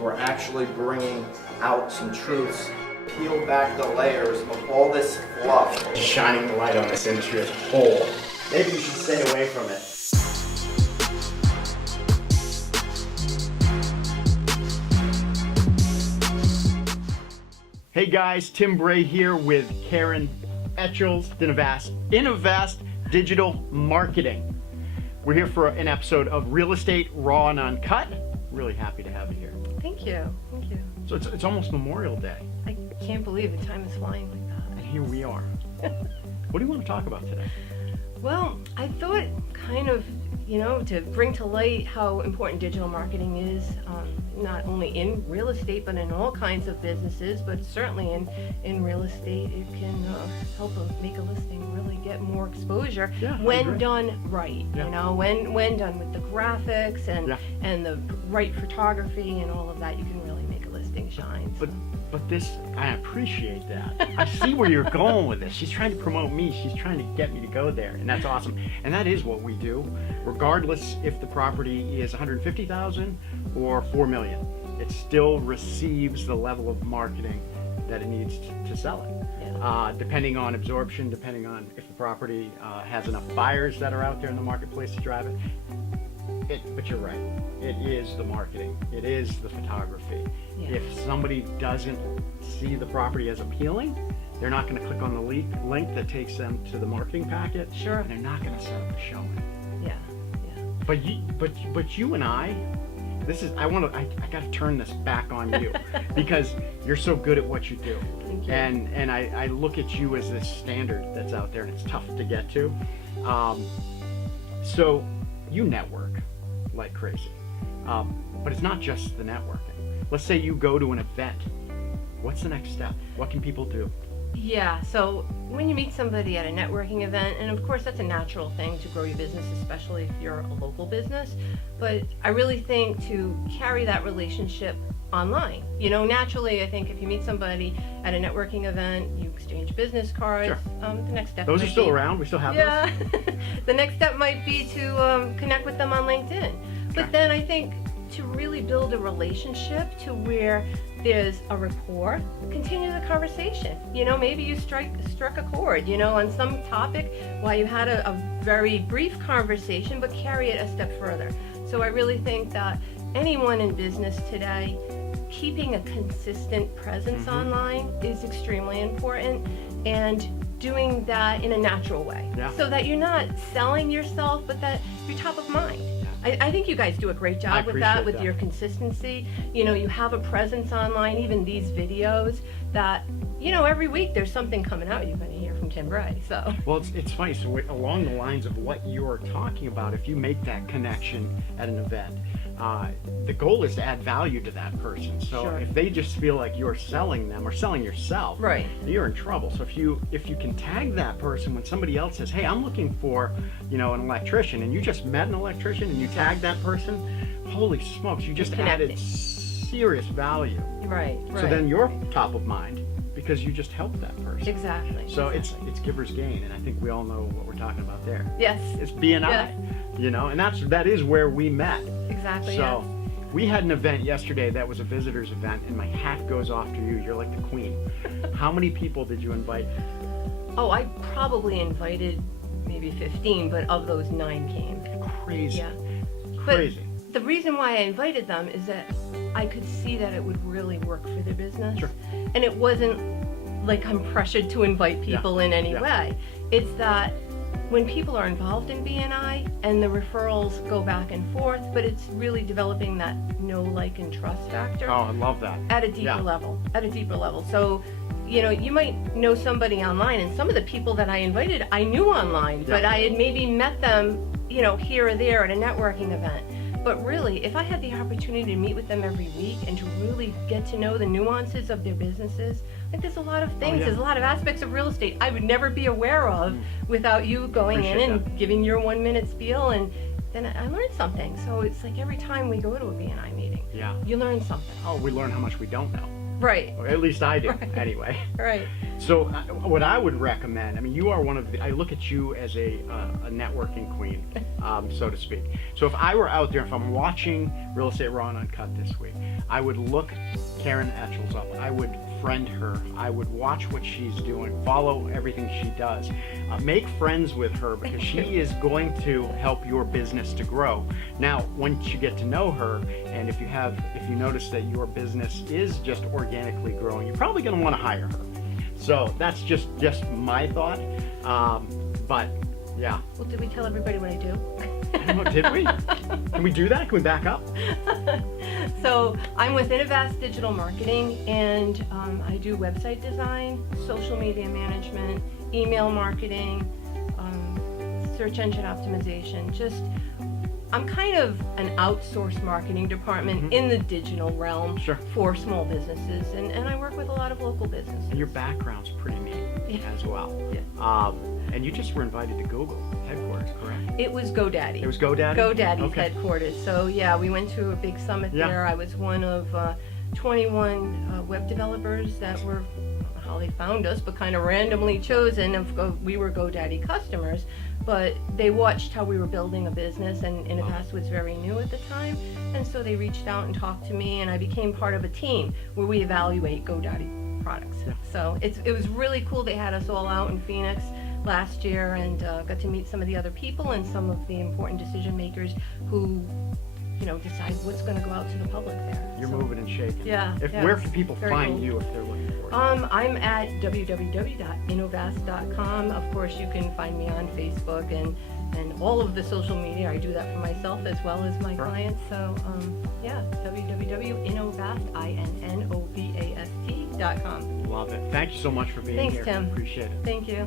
and we're actually bringing out some truths. Peel back the layers of all this fluff. Shining the light on this industry as a whole. Maybe you should stay away from it. Hey guys, Tim Bray here with Karen Etchells, Innovast Digital Marketing. We're here for an episode of Real Estate Raw and Uncut. Really happy to have you here. Thank you. Thank you. So it's almost Memorial Day. I can't believe the time is flying like that. And here we are. What do you want to talk about today? Well, I thought kind of, to bring to light how important digital marketing is, not only in real estate, but in all kinds of businesses, but certainly in real estate, it can help make a listing really get more exposure when done right. Yeah. When done with the graphics and the right photography and all of that, you can really make a listing shine. So. But this, I appreciate that. I see where you're going with this. She's trying to promote me. She's trying to get me to go there, and that's awesome. And that is what we do, regardless if the property is $150,000 or $4 million. It still receives the level of marketing that it needs to sell it. Yeah. Depending on absorption, depending on if the property has enough buyers that are out there in the marketplace to drive it. But you're right. It is the marketing. It is the photography. Yeah. If somebody doesn't see the property as appealing, they're not going to click on the link that takes them to the marketing packet. Sure. And they're not going to set up a showing. Yeah. But you and I got to turn this back on you because you're so good at what you do. Thank you. And I look at you as this standard that's out there, and it's tough to get to. So you network like crazy. But it's not just the networking. Let's say you go to an event. What's the next step? What can people do? Yeah, so when you meet somebody at a networking event, and of course that's a natural thing to grow your business, especially if you're a local business, but I really think to carry that relationship online. Naturally, I think if you meet somebody at a networking event, you exchange business cards. Sure. The next step Those might are still be, around? We still have those? Yeah. The next step might be to connect with them on LinkedIn. But Okay. then I think to really build a relationship to where there's a rapport, continue the conversation. Maybe you struck a chord, on some topic while you had a very brief conversation, but carry it a step further. So I really think that anyone in business today, keeping a consistent presence online is extremely important, and doing that in a natural way. Yeah. So that you're not selling yourself, but that you're top of mind. I think you guys do a great job with that, with your consistency. You have a presence online, even these videos that, every week there's something coming out you're going to hear from Tim Bray. So. Well, it's funny. So along the lines of what you're talking about, if you make that connection at an event, the goal is to add value to that person. So Sure. if they just feel like you're selling them or selling yourself, Right. you're in trouble. So if you can tag that person when somebody else says, hey, I'm looking for, an electrician, and you just met an electrician and you tag that person, holy smokes, you just added serious value. Right. So then you're top of mind because you just helped that person. Exactly. So it's giver's gain, and I think we all know what we're talking about there. Yes. It's BNI, and that is where we met. Exactly. So we had an event yesterday that was a visitors event, and my hat goes off to you. You're like the queen. How many people did you invite? Oh, I probably invited maybe 15, but of those 9 came. Crazy. Yeah. Crazy. But the reason why I invited them is that I could see that it would really work for their business. Sure. And it wasn't like I'm pressured to invite people in any way. It's that when people are involved in BNI and the referrals go back and forth, but it's really developing that know, like, and trust factor. Oh, I love that. At a deeper level. So, you might know somebody online, and some of the people that I invited, I knew online, but I had maybe met them, here or there at a networking event. But really, if I had the opportunity to meet with them every week and to really get to know the nuances of their businesses, there's a lot of things, there's a lot of aspects of real estate I would never be aware of without you going in and giving your 1-minute spiel, and then I learned something. So it's like every time we go to a BNI meeting, you learn something. Oh, we learn how much we don't know. Right. Or at least I do, Right. anyway. Right. So what I would recommend, I mean, you are one of the, I look at you as a networking queen, so to speak. So if I were out there, if I'm watching Real Estate Raw and Uncut this week, I would look Karen Etchells up. I would friend her. I would watch what she's doing, follow everything she does. Make friends with her because she is going to help your business to grow. Now, once you get to know her, and if you notice that your business is just organically growing, you're probably going to want to hire her. So that's just my thought. But yeah. Well, did we tell everybody what I do? I don't know, did we? Can we do that? Can we back up? So I'm with Innovast Digital Marketing, and I do website design, social media management, email marketing, search engine optimization. I'm kind of an outsourced marketing department in the digital realm for small businesses, and I work with a lot of local businesses. And your background's pretty neat as well. Yeah. And you just were invited to Google headquarters, correct? It was GoDaddy. It was GoDaddy? GoDaddy's headquarters. So yeah, we went to a big summit there. I was one of 21 web developers that were, how they found us, but kind of randomly chosen. We were GoDaddy customers, but they watched how we were building a business, and Innovast was very new at the time, and so they reached out and talked to me, and I became part of a team where we evaluate GoDaddy products. So it was really cool. They had us all out in Phoenix last year, and got to meet some of the other people and some of the important decision makers who decide what's going to go out to the public there. You're moving and shaking. Yeah. Where can people Very find cool. you if they're looking for you? I'm at www.innovast.com. Of course, you can find me on Facebook and all of the social media. I do that for myself as well as my clients. So www.innovast.com. Love it. Thank you so much for being Thanks, here. Tim. Appreciate it. Thank you.